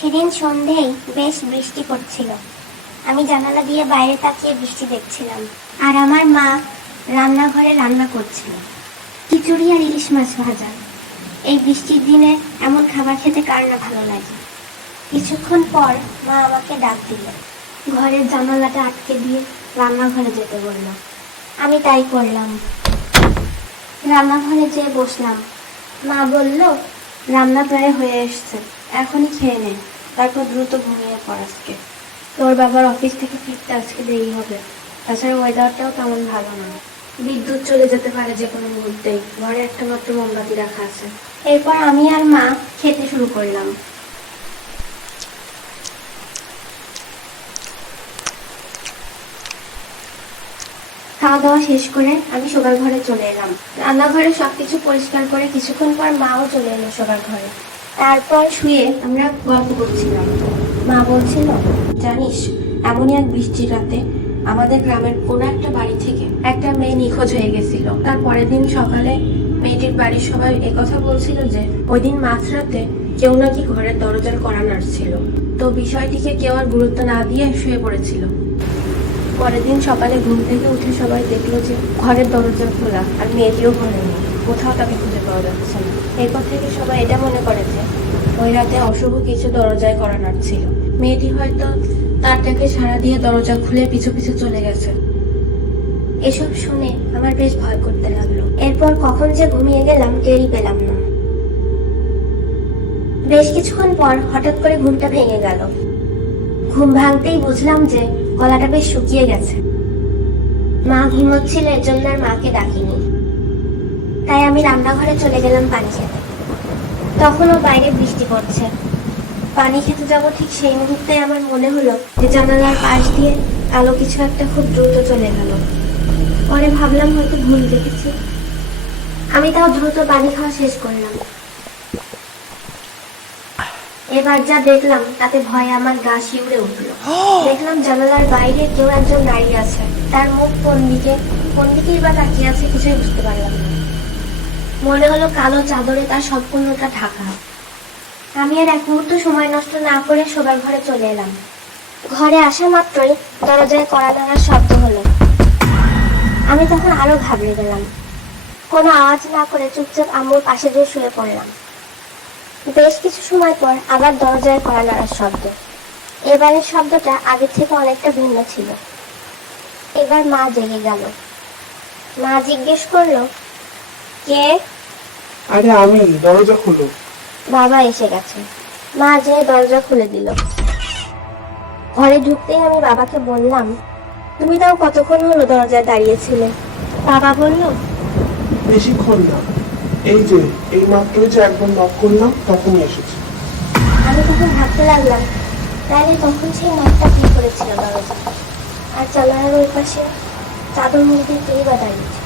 সেদিন সন্ধেয় বেশ বৃষ্টি পড়ছিল। আমি জানালা দিয়ে বাইরে তাকিয়ে বৃষ্টি দেখছিলাম, আর আমার মা রান্নাঘরে রান্না করছিল খিচুড়ি আর ইলিশ মাছ ভাজা। এই বৃষ্টির দিনে এমন খাবার খেতে কার না ভালো লাগে। কিছুক্ষণ পর মা আমাকে ডাক দিল, ঘরের জানালাটা আটকে দিয়ে রান্নাঘরে যেতে বলল। আমি তাই করলাম। রান্নাঘরে যেয়ে বসলাম। মা বলল, রান্না প্রায় হয়ে এসছে, এখনই খেয়ে নে, তারপর দ্রুত ঘুমিয়ে পড়। আজকে তোর বাবার অফিস থেকে ফিরতে আজকে দেরি হবে। তাছাড়া ওয়েদারটাও তেমন ভালো না, বিদ্যুৎ চলে যেতে পারে যে কোনো মুহূর্তেই। ঘরে একটা মাত্র মোমবাতি রাখা আছে। এরপর আমি আর মা খেতে শুরু করলাম। খাওয়া দাওয়া শেষ করে আমি শোবার ঘরে চলে এলাম। রান্নাঘরে সবকিছু পরিষ্কার করে কিছুক্ষণ পর মাও চলে এলো শোবার ঘরে। তারপর শুয়ে আমরা গল্প করছিলাম। মা বলছিল, জানিস, এমনই এক বৃষ্টির রাতে আমাদের গ্রামের কোনো একটা বাড়ি থেকে একটা মেয়ে নিখোঁজ হয়ে গেছিল। তার পরের দিন সকালে মেয়েটির বাড়ির সবাই একথা বলছিল যে ওই দিন মাঝরাতে কেউ নাকি ঘরের দরজার কড়া নাড়ছিল। তো বিষয়টিকে কেউ আর গুরুত্ব না দিয়ে শুয়ে পড়েছিল। পরের দিন সকালে ঘুম থেকে উঠে সবাই দেখলো যে ঘরের দরজা খোলা, আর মেয়েটিও ঘরে নেই। কোথাও তাকে খুঁজে পাওয়া যাচ্ছে না। এরপর থেকে সবাই এটা মনে করে যে ওই রাতে অশুভ কিছু দরজায় কড়া নাড়ছিল। মেয়েটি হয়তো তার ডাকে সাড়া দিয়ে দরজা খুলে পিছু পিছু চলে গেছে। এসব শুনে আমার বেশ ভয় করতে লাগলো। এরপর কখন যে ঘুমিয়ে গেলাম টেরই পেলাম না। বেশ কিছুক্ষণ পর হঠাৎ করে ঘুমটা ভেঙে গেল। ঘুম ভাঙতেই বুঝলাম যে গলাটা বেশ শুকিয়ে গেছে। মা ঘুমোচ্ছিল, এর জন্য আর মাকে ডাকিনি। তাই আমি রান্নাঘরে চলে গেলাম পানি খেতে। তখনও বাইরে বৃষ্টি পড়ছে। পানি খেতে যাব ঠিক সেই মুহূর্তে আমার মনে হলো যে জানালার পাশ দিয়ে আলো কিছু একটা খুব দ্রুত চলে গেল। পরে ভাবলাম হয়তো ভুল দেখেছি। আমি তাও দ্রুত পানি খাওয়া শেষ করলাম। এবার যা দেখলাম তাতে ভয়ে আমার গা শিউরে উঠলো। দেখলাম জানালার বাইরে কেউ একজন দাঁড়িয়ে আছে। তার মুখ কোন দিকেই বা তাকিয়ে আছে কিছুই বুঝতে পারলাম না। মনে হলো কালো চাদরে তার সম্পূর্ণটা ঢাকা। আমি আর এক মুহূর্ত সময় নষ্ট না করে শোবার ঘরে চলে এলাম। ঘরে আসা মাত্রই দরজায় কড়া নাড়ার শব্দ হলো। আমি তখন আরো ঘাবড়ে গেলাম। কোনো আওয়াজ না করে চুপচাপ আম্মুর পাশে গিয়ে শুয়ে পড়লাম। বেশ কিছু সময় পর আবার দরজায় কড়া নাড়ার শব্দ। এবারের শব্দটা আগের থেকে অনেকটা ভিন্ন ছিল। এবার মা জেগে গেল। মা জিজ্ঞেস করলো, কে? আরে আমি, দরজা খুলো। বাবা এসে গেছে। মা যে দরজা খুলে দিল। ঘরে ঢুকতেই আমি বাবাকে বললাম, তুমি তাও কতক্ষণ হলো দরজায় দাঁড়িয়েছিলে? বাবা বলল, বেশিক্ষণ না, এই যে এই মাত্রই যে একবার নক করলাম তখনই এসেছি। আমি তখন ভাবতে লাগলাম, তাইলে তখন সেই নকটা কি করেছিল দরজা, আর জানালার ওই পাশে চাদর মুড়ি দিয়ে কে বা দাঁড়িয়েছে।